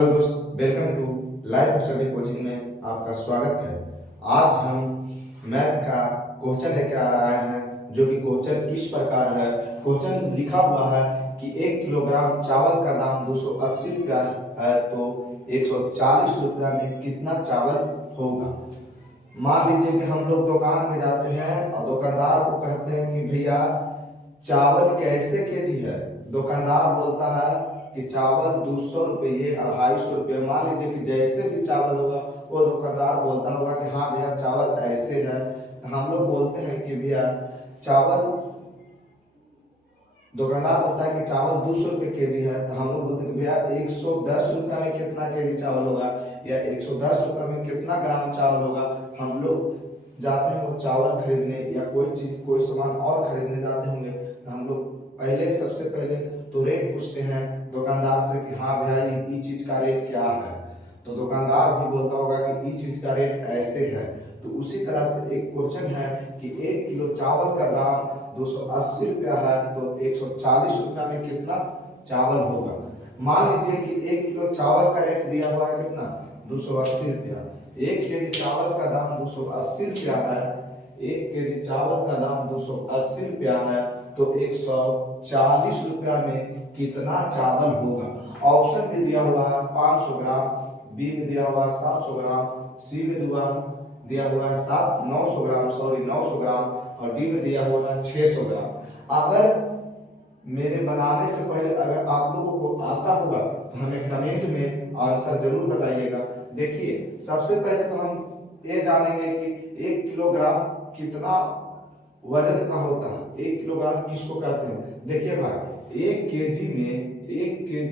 Hello दोस्त, welcome to live study coaching में आपका स्वागत है। आज हम मैथ का क्वेश्चन लेकर आ रहे हैं, जो कि क्वेश्चन इस प्रकार है। क्वेश्चन लिखा हुआ है कि 1 किलोग्राम चावल का दाम 280 रुपया है, तो 140 रुपया में कितना चावल होगा। मान लीजिए कि हम लोग दुकान में जाते हैं और दुकानदार को कहते हैं कि भैया चावल कैसे केजी है। दुकानदार बोलता है कि चावल 200 रुपये, 250 रुपये। मान लीजिए कि जैसे भी चावल होगा वो दुकानदार बोलता होगा कि हाँ भैया चावल ऐसे है, तो हम लोग बोलते हैं कि भैया चावल, दुकानदार बोलता है कि चावल 200 रुपये केजी है, तो हम लोग बोलते हैं कि भैया 110 रुपये में कितना केजी चावल होगा, या 110 रुपये में कितना ग्राम चावल होगा। हम लोग जाते हैं वो चावल खरीदने या कोई चीज कोई सामान और खरीदने जाते होंगे, तो हम लोग पहले सबसे पहले तो रेट पूछते हैं दुकानदार से कि हाँ भैया ये चीज का रेट क्या है। तो दुकानदार भी बोलता होगा कि ये चीज का रेट ऐसे है। तो उसी तरह से एक क्वेश्चन है कि 1 किलो चावल का दाम 280 रुपया है, तो 140 रुपया में कितना चावल होगा। मान लीजिए कि 1 किलो चावल का रेट दिया हुआ है कितना, 280 रुपया। 1 केजी चावल का दाम 280 रुपया है। 1 केजी चावल का दाम 280 रुपया है, तो 140 रुपया में कितना चावल होगा। ऑप्शन में दिया हुआ है 500 ग्राम, बी में दिया हुआ है 700 ग्राम, सी में दिया हुआ है 900 ग्राम, 900 ग्राम, और डी में दिया हुआ है 600 ग्राम। अगर मेरे बनाने से पहले अगर आप लोगों को आता होगा तो हमें कमेंट में आंसर जरूर बताइएगा। देखिए, सबसे पहले तो हम ये जानेंगे कि 1 किलोग्राम कितना वजन का होता है। 1 किलोग्राम किसको कहते हैं। देखिए भाई, 1 केजी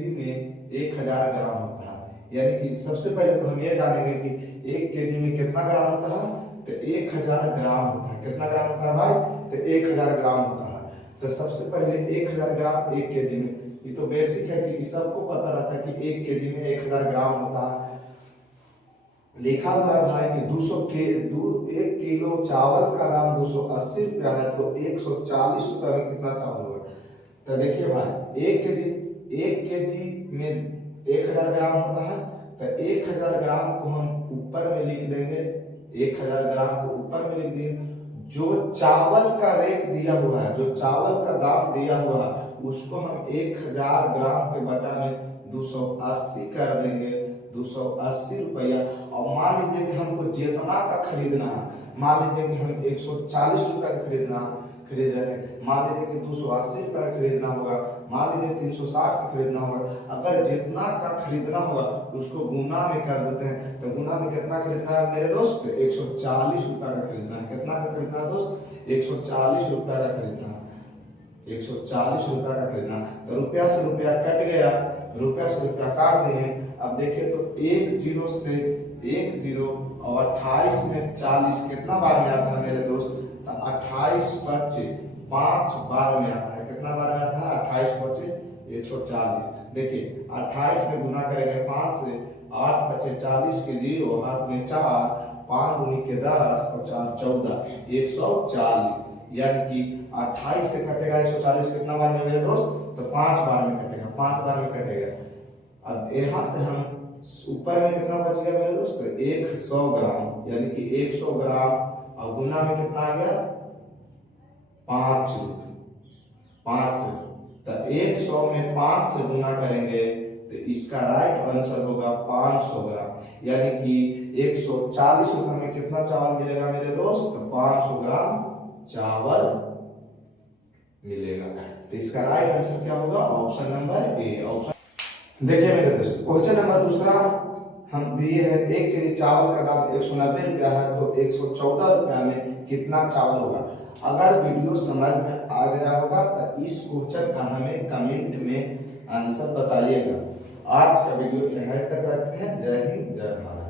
में 1000 ग्राम होता है। यानी कि सबसे पहले तो हम ये जानेंगे कि 1 केजी में कितना ग्राम होता है, तो 1000 ग्राम होता है। कितना ग्राम होता है भाई, तो 1000 ग्राम होता है। तो सबसे पहले 1000 ग्राम 1 केजी में, ये तो बेसिक है कि सबको पता रहता है कि 1 केजी में 1000 ग्राम होता है। लिखा हुआ है भाई कि 1 किलो चावल का दाम 280 रुपया है, तो 140 रुपया में कितना चावल होगा। तो देखिए भाई, 1 केजी में 1000 ग्राम होता है, तो 1000 ग्राम को हम ऊपर में लिख देंगे। 1000 ग्राम को ऊपर में लिख दिए। जो चावल का रेट दिया हुआ है, जो चावल का दाम दिया हुआ है, उसको हम 1000 ग्राम के बटा में 280 कर देंगे, 280 रुपया। और मान लीजिए कि हमको जितना का खरीदना है, मान लीजिए कि हम 140 रुपया का खरीद रहे हैं, मान लीजिए कि 280 रुपया का खरीदना होगा, मान लीजिए 360 का खरीदना होगा। अगर जितना का खरीदना होगा उसको गुना में कर देते हैं, तो गुना में कितना खरीदना है मेरे दोस्त, 140 रुपया का खरीदना है। कितना का खरीदना है दोस्त, 140 रुपया का खरीदना है। 140 रुपया का खरीदना है। तो रुपया से रुपया कट गया, रुपया से रुपया काट दिए। अब देखिए तो 1 जीरो से 1 जीरो और 28 में 40 कितना बार में आता है मेरे दोस्त, 28 बचे 5 बार में आता है। कितना बार में आता है, 28 बचे 140। देखिए 28 में गुना करेंगे 5 से, 8 बचे 40 के 0, हाथ में 4, 5 दूनी के 10 और 4 14, 140। यानी कि 28 से कटेगा 140 कितना बार में मेरे दोस्त, तो 5 बार में कटेगा, 5 बार में कटेगा। अब यहाँ से हम ऊपर में कितना बच गया मेरे दोस्त, 100 ग्राम। यानी कि 100 ग्राम और गुना में कितना आ गया, 5 से। तो 100 में 5 से गुना करेंगे तो इसका राइट आंसर होगा 500 ग्राम। यानी कि 140 रुपये में कितना चावल मिलेगा मेरे दोस्त, 500 ग्राम चावल मिलेगा। तो इसका राइट आंसर क्या होगा, ऑप्शन नंबर ए। ऑप्शन देखिए मेरे दोस्त, क्वेश्चन नंबर दूसरा हम दिए हैं 1 केजी चावल का दाम 190 रुपया है, तो 114 रुपया में कितना चावल होगा। अगर वीडियो समझ में आ गया होगा तो इस क्वेश्चन का हमें कमेंट में आंसर बताइएगा। आज का वीडियो यहाँ तक रखते हैं। जय हिंद, जय भारत।